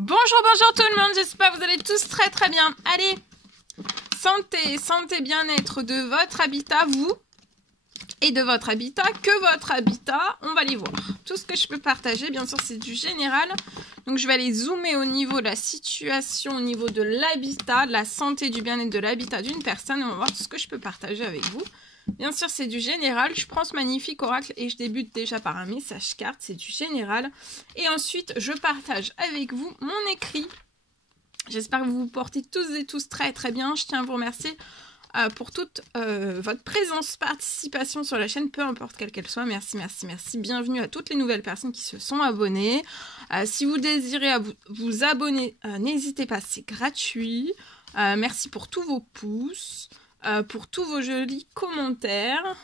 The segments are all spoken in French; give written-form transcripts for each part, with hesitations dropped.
Bonjour, bonjour tout le monde, j'espère que vous allez tous très très bien. Allez, santé, bien-être de votre habitat, vous, et de votre habitat, que votre habitat, on va les voir. Tout ce que je peux partager, bien sûr, c'est du général. Donc je vais aller zoomer au niveau de la situation, au niveau de l'habitat, de la santé, du bien-être de l'habitat d'une personne. On va voir tout ce que je peux partager avec vous. Bien sûr, c'est du général. Je prends ce magnifique oracle et je débute déjà par un message carte. C'est du général. Et ensuite, je partage avec vous mon écrit. J'espère que vous vous portez tous et tous très très bien. Je tiens à vous remercier pour toute votre présence, participation sur la chaîne, peu importe quelle qu'elle soit. Merci, merci, merci. Bienvenue à toutes les nouvelles personnes qui se sont abonnées. Si vous désirez vous abonner, n'hésitez pas, c'est gratuit. Merci pour tous vos pouces. Pour tous vos jolis commentaires,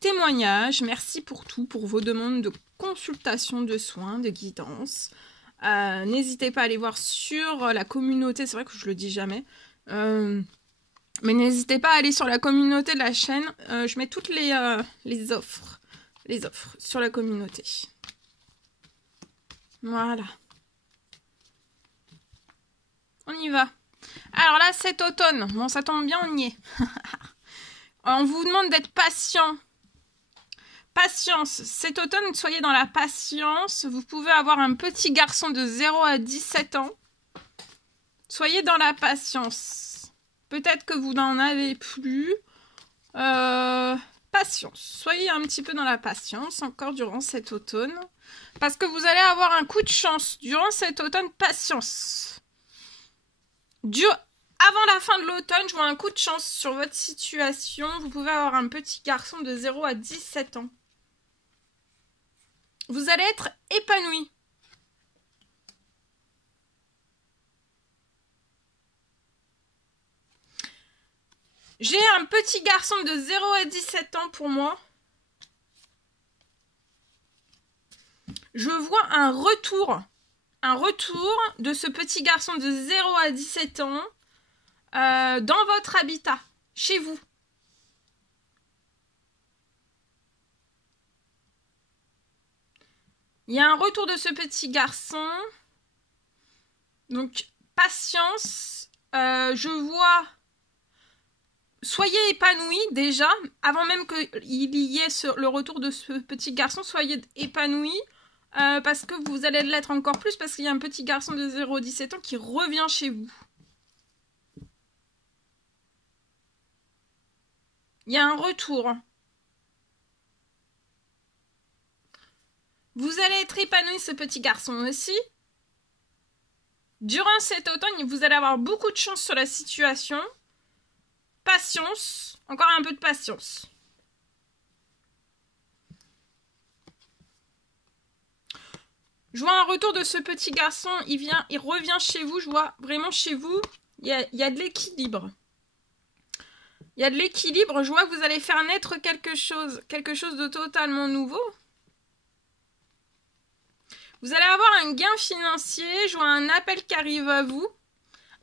témoignages, merci pour tout, pour vos demandes de consultation, de soins, de guidance. N'hésitez pas à aller voir sur la communauté, c'est vrai que je le dis jamais, mais n'hésitez pas à aller sur la communauté de la chaîne, je mets toutes les offres sur la communauté. Voilà. On y va. Alors là, cet automne, bon, ça tombe bien, on y est. On vous demande d'être patient. Patience. Cet automne, soyez dans la patience. Vous pouvez avoir un petit garçon de 0 à 17 ans. Soyez dans la patience. Peut-être que vous n'en avez plus. Patience. Soyez un petit peu dans la patience encore durant cet automne. Parce que vous allez avoir un coup de chance durant cet automne. Patience. Avant la fin de l'automne, je vois un coup de chance sur votre situation. Vous pouvez avoir un petit garçon de 0 à 17 ans. Vous allez être épanoui. J'ai un petit garçon de 0 à 17 ans pour moi. Je vois un retour de ce petit garçon de 0 à 17 ans dans votre habitat, chez vous. Il y a un retour de ce petit garçon. Donc, patience. Je vois... Soyez épanoui déjà. Avant même qu'il y ait le retour de ce petit garçon, soyez épanoui. Parce que vous allez l'être encore plus parce qu'il y a un petit garçon de 0 à 17 ans qui revient chez vous. Il y a un retour. Vous allez être épanoui, ce petit garçon aussi. Durant cet automne, vous allez avoir beaucoup de chance sur la situation. Patience. Encore un peu de patience. Je vois un retour de ce petit garçon. Il revient chez vous. Je vois vraiment chez vous. Il y a de l'équilibre. Il y a de l'équilibre. Je vois que vous allez faire naître quelque chose de totalement nouveau. Vous allez avoir un gain financier. Je vois un appel qui arrive à vous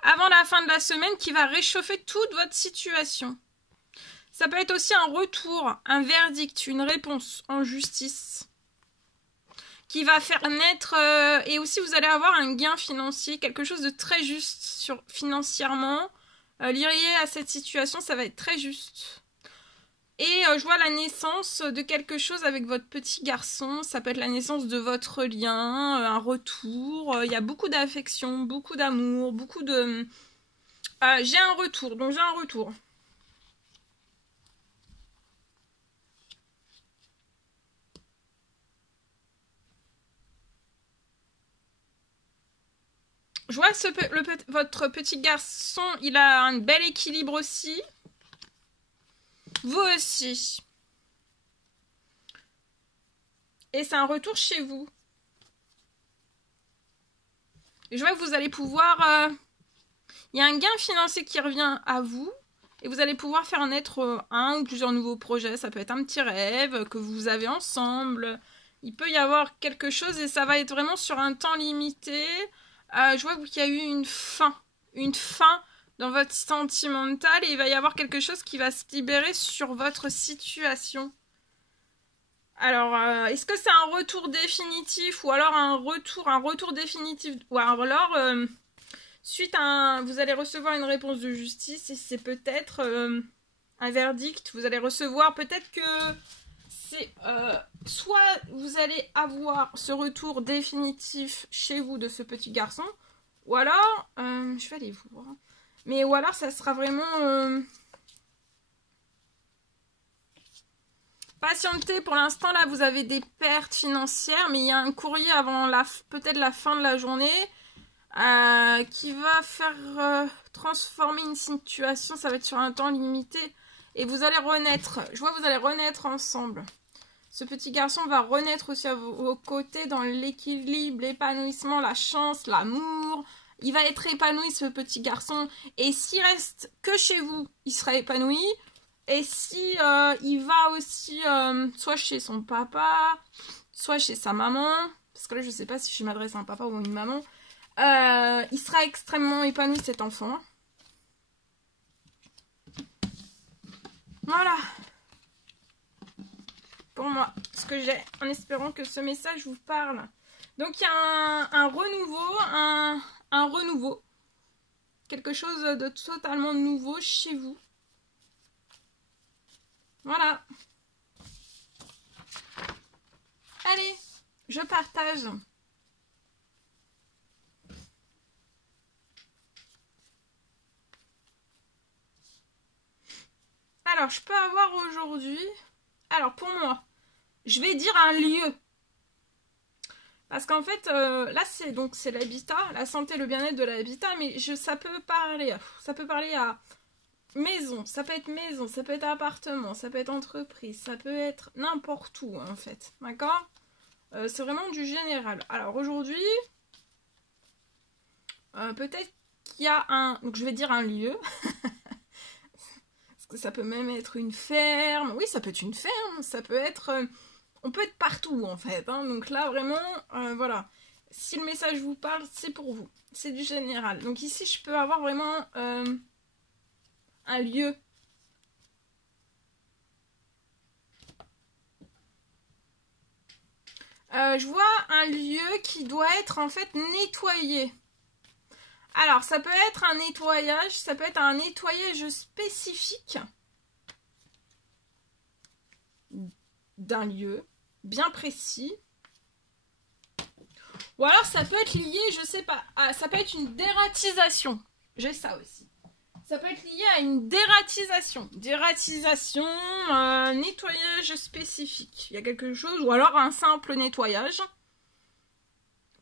avant la fin de la semaine qui va réchauffer toute votre situation. Ça peut être aussi un retour, un verdict, une réponse en justice qui va faire naître... et aussi, vous allez avoir un gain financier, quelque chose de très juste financièrement. Lié à cette situation, ça va être très juste. Et je vois la naissance de quelque chose avec votre petit garçon. Ça peut être la naissance de votre lien, un retour. Il y a beaucoup d'affection, beaucoup d'amour, beaucoup de... j'ai un retour, donc j'ai un retour. Je vois que votre petit garçon, il a un bel équilibre aussi. Vous aussi. Et c'est un retour chez vous. Et je vois que vous allez pouvoir... il y a un gain financier qui revient à vous. Et vous allez pouvoir faire naître un ou plusieurs nouveaux projets. Ça peut être un petit rêve que vous avez ensemble. Il peut y avoir quelque chose et ça va être vraiment sur un temps limité. Je vois qu'il y a eu une fin dans votre sentimental et il va y avoir quelque chose qui va se libérer sur votre situation. Alors, est-ce que c'est un retour définitif ou alors un retour définitif ou alors suite à vous allez recevoir une réponse de justice et c'est peut-être un verdict. Vous allez recevoir peut-être que c'est soit vous allez avoir ce retour définitif chez vous de ce petit garçon, ou alors je vais aller voir. Mais ou alors ça sera vraiment patientez. Pour l'instant là vous avez des pertes financières, mais il y a un courrier avant peut-être la fin de la journée qui va faire transformer une situation. Ça va être sur un temps limité et vous allez renaître. Je vois que vous allez renaître ensemble. Ce petit garçon va renaître aussi à vos côtés dans l'équilibre, l'épanouissement, la chance, l'amour. Il va être épanoui ce petit garçon. Et s'il reste que chez vous, il sera épanoui. Et si il va aussi soit chez son papa, soit chez sa maman, parce que là je sais pas si je m'adresse à un papa ou à une maman, il sera extrêmement épanoui cet enfant. Voilà. Pour moi, ce que j'ai, en espérant que ce message vous parle. Donc il y a un renouveau, un renouveau. Quelque chose de totalement nouveau chez vous. Voilà. Allez, je partage. Alors, je peux avoir aujourd'hui... Alors, pour moi, je vais dire un lieu. Parce qu'en fait, là, c'est l'habitat, la santé, le bien-être de l'habitat, mais ça peut parler à maison, ça peut être appartement, ça peut être entreprise, ça peut être n'importe où, en fait. D'accord? C'est vraiment du général. Alors, aujourd'hui, peut-être qu'il y a un... Donc, je vais dire un lieu. Parce que ça peut même être une ferme. Oui, ça peut être une ferme, ça peut être... on peut être partout en fait, hein. Donc là vraiment, voilà. Si le message vous parle, c'est pour vous. C'est du général. Donc ici, je peux avoir vraiment un lieu. Je vois un lieu qui doit être en fait nettoyé. Alors, ça peut être un nettoyage, ça peut être un nettoyage spécifique d'un lieu bien précis. Ou alors ça peut être lié, je sais pas, ça peut être une dératisation. J'ai ça aussi. Ça peut être lié à une dératisation. Dératisation, nettoyage spécifique. Il y a quelque chose, ou alors un simple nettoyage.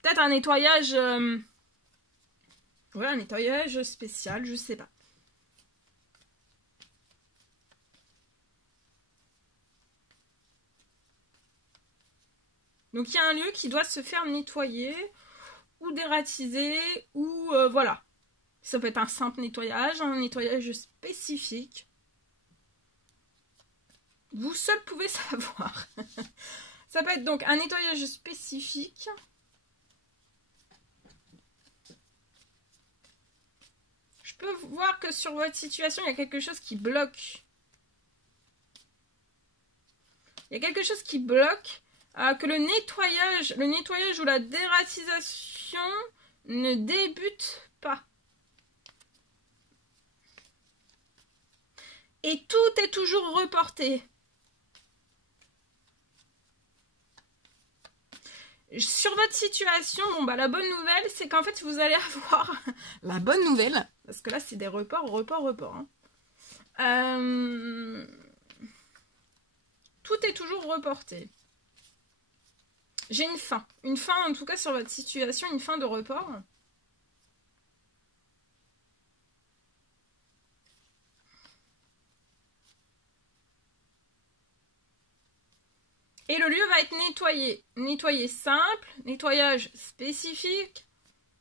Peut-être un nettoyage... ouais, un nettoyage spécial, je sais pas. Donc il y a un lieu qui doit se faire nettoyer ou dératiser ou voilà. Ça peut être un simple nettoyage, un nettoyage spécifique. Vous seul pouvez savoir. Ça peut être donc un nettoyage spécifique. Je peux voir que sur votre situation, il y a quelque chose qui bloque. Il y a quelque chose qui bloque. Que le nettoyage ou la dératisation ne débute pas. Et tout est toujours reporté. Sur votre situation, bon bah la bonne nouvelle, c'est qu'en fait vous allez avoir la bonne nouvelle, parce que là c'est des reports. Hein. Tout est toujours reporté. J'ai une fin en tout cas sur votre situation, une fin de report. Et le lieu va être nettoyé. Nettoyé simple, nettoyage spécifique,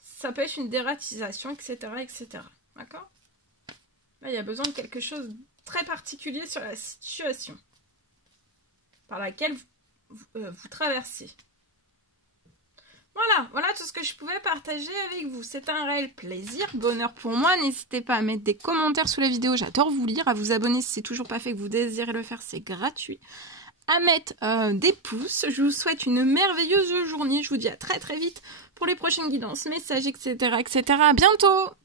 ça peut être une dératisation, etc. etc. D'accord? Là, il y a besoin de quelque chose de très particulier sur la situation par laquelle vous traversez. Voilà tout ce que je pouvais partager avec vous. C'est un réel plaisir, bonheur pour moi. N'hésitez pas à mettre des commentaires sous la vidéo, j'adore vous lire, à vous abonner si c'est toujours pas fait, que vous désirez le faire, c'est gratuit. à mettre des pouces. Je vous souhaite une merveilleuse journée. Je vous dis à très très vite pour les prochaines guidances, messages, etc. etc. À bientôt!